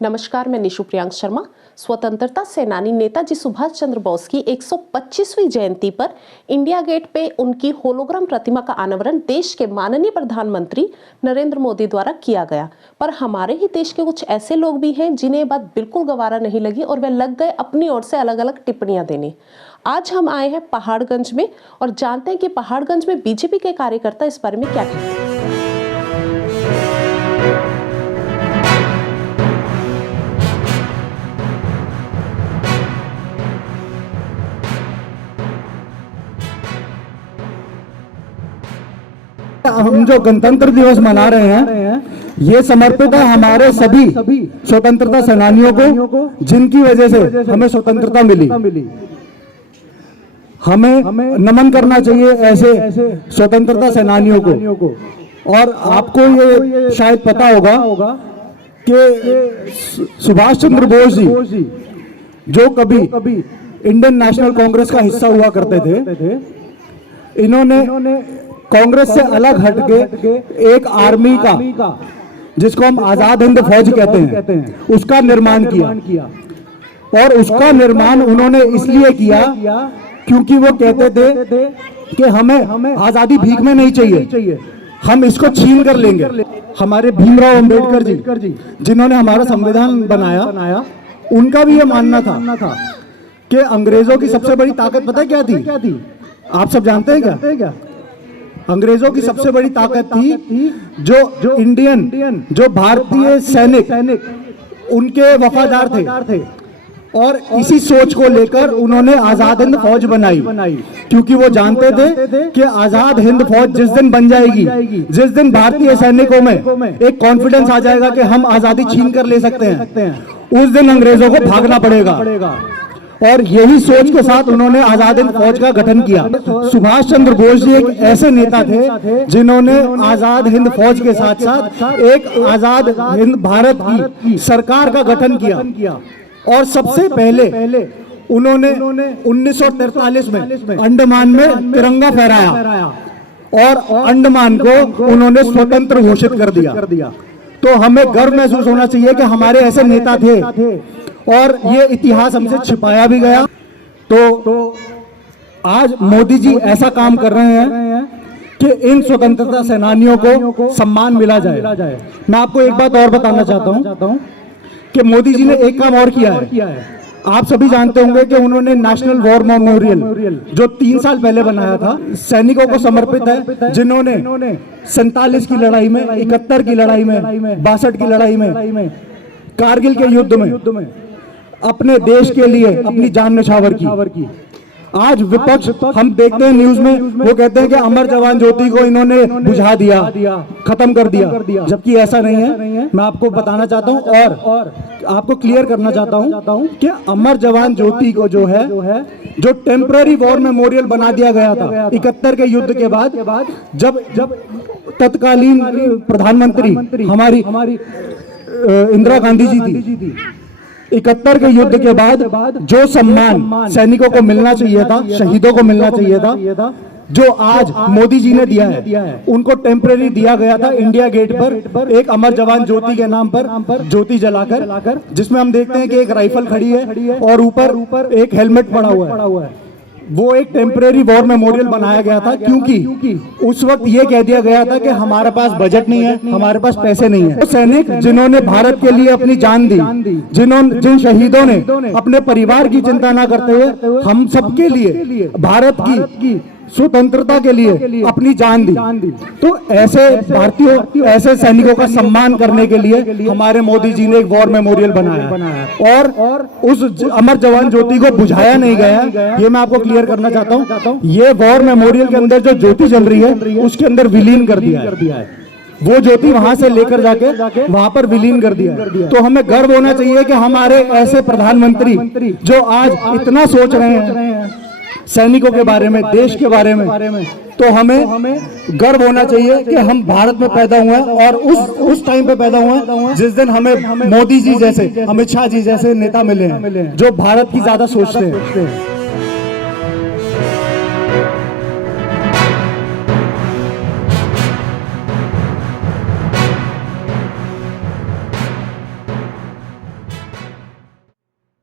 नमस्कार, मैं निशु प्रियांक शर्मा। स्वतंत्रता सेनानी नेताजी सुभाष चंद्र बोस की 125वीं जयंती पर इंडिया गेट पे उनकी होलोग्राम प्रतिमा का अनावरण देश के माननीय प्रधानमंत्री नरेंद्र मोदी द्वारा किया गया। पर हमारे ही देश के कुछ ऐसे लोग भी हैं जिन्हें ये बात बिल्कुल गवारा नहीं लगी और वे लग गए अपनी ओर से अलग अलग टिप्पणियां देने। आज हम आए हैं पहाड़गंज में और जानते हैं कि पहाड़गंज में बीजेपी के कार्यकर्ता इस बारे में क्या कहते हैं। हम जो गणतंत्र दिवस मना रहे हैं, ये समर्पित है हमारे सभी स्वतंत्रता सेनानियों को, जिनकी वजह से हमें स्वतंत्रता मिली। हमें नमन करना चाहिए ऐसे स्वतंत्रता सेनानियों को। और आपको ये शायद पता होगा कि सुभाष चंद्र बोस जी जो कभी इंडियन नेशनल कांग्रेस का हिस्सा हुआ करते थे, इन्होंने कांग्रेस से अलग हटके एक आर्मी का, जिसको हम आजाद हिंद फौज कहते हैं, उसका निर्माण किया। और उसका निर्माण उन्होंने इसलिए किया क्योंकि वो कहते थे कि हमें आजादी भीख में नहीं चाहिए, हम इसको छीन कर लेंगे। हमारे भीमराव अंबेडकर जी जिन्होंने हमारा संविधान बनाया, उनका भी ये मानना था कि अंग्रेजों की सबसे बड़ी ताकत पता है क्या थी? आप सब जानते हैं क्या? अंग्रेजों की सबसे बड़ी ताकत थी जो इंडियन, जो भारतीय सैनिक उनके वफादार थे। और इसी सोच को लेकर उन्होंने आजाद हिंद फौज बनाई, क्योंकि वो जानते थे कि आजाद हिंद फौज जिस दिन बन जाएगी, जिस दिन भारतीय सैनिकों में एक कॉन्फिडेंस आ जाएगा कि हम आजादी छीन कर ले सकते हैं, उस दिन अंग्रेजों को भागना पड़ेगा। और यही सोच के साथ उन्होंने आजाद हिंद फौज का गठन किया। सुभाष चंद्र बोस जी एक ऐसे नेता थे जिन्होंने आजाद हिंद फौज के साथ साथ एक आजाद हिंद भारत की सरकार का गठन किया। और सबसे पहले उन्होंने 1943 में अंडमान में तिरंगा फहराया और अंडमान को उन्होंने स्वतंत्र घोषित कर दिया। तो हमें गर्व महसूस होना चाहिए कि हमारे ऐसे नेता थे और ये इतिहास हमसे छिपाया भी गया। तो आज मोदी जी ऐसा काम कर रहे हैं कि इन स्वतंत्रता सेनानियों को सम्मान मिला जाए। मैं आपको एक बात और बताना चाहता हूं कि मोदी जी ने एक काम और किया है। आप सभी जानते होंगे कि उन्होंने नेशनल वॉर मेमोरियल जो 3 साल पहले बनाया था, सैनिकों को समर्पित है जिन्होंने 47 की लड़ाई में, 71 की लड़ाई में, 62 की लड़ाई में, कारगिल के युद्ध में अपने देश के लिए अपनी जान न्यौछावर की। आज विपक्ष, हम देखते हैं न्यूज में, वो कहते हैं कि अमर जवान ज्योति को इन्होंने बुझा दिया, खत्म कर दिया, जबकि ऐसा नहीं है। मैं आपको बताना चाहता हूं और आपको क्लियर करना चाहता हूं कि अमर जवान ज्योति को जो टेम्पररी वॉर मेमोरियल बना दिया गया था 71 के युद्ध के बाद, जब तत्कालीन प्रधानमंत्री हमारी इंदिरा गांधी जी थी, 71 के युद्ध के बाद जो सम्मान सैनिकों को मिलना चाहिए था, शहीदों को मिलना चाहिए था, जो आज मोदी जी ने दिया है, उनको टेम्परेरी दिया गया था इंडिया गेट पर एक अमर जवान ज्योति के नाम पर ज्योति जलाकर, जिसमें हम देखते हैं कि एक राइफल खड़ी है और ऊपर एक हेलमेट पड़ा हुआ है। वो एक टेम्परेरी वॉर मेमोरियल बनाया गया था क्योंकि उस वक्त ये कह दिया गया था कि हमारे पास बजट नहीं है, हमारे पास पैसे नहीं है। तो सैनिक जिन्होंने भारत के लिए अपनी जान दी, जिन शहीदों ने अपने परिवार की चिंता ना करते हुए हम सबके लिए, भारत की स्वतंत्रता के लिए अपनी जान दी, तो ऐसे भारतीयों, ऐसे सैनिकों का सम्मान करने के लिए हमारे मोदी जी ने एक वॉर मेमोरियल बनाया और उस अमर जवान ज्योति को बुझाया नहीं गया। ये मैं आपको क्लियर करना चाहता हूँ। ये वॉर मेमोरियल के अंदर जो ज्योति जल रही है, उसके अंदर विलीन कर दिया है। वो ज्योति वहां से लेकर जाके वहां पर विलीन कर दिया। तो हमें गर्व होना चाहिए कि हमारे ऐसे प्रधानमंत्री जो आज इतना सोच रहे हैं सैनिकों के बारे में, देश के बारे में, तो हमें गर्व होना चाहिए कि हम भारत में पैदा हुए हैं और उस टाइम पे पैदा हुए हैं जिस दिन हमें मोदी जी जैसे, अमित शाह जी जैसे नेता मिले हैं जो भारत की ज्यादा सोचते हैं।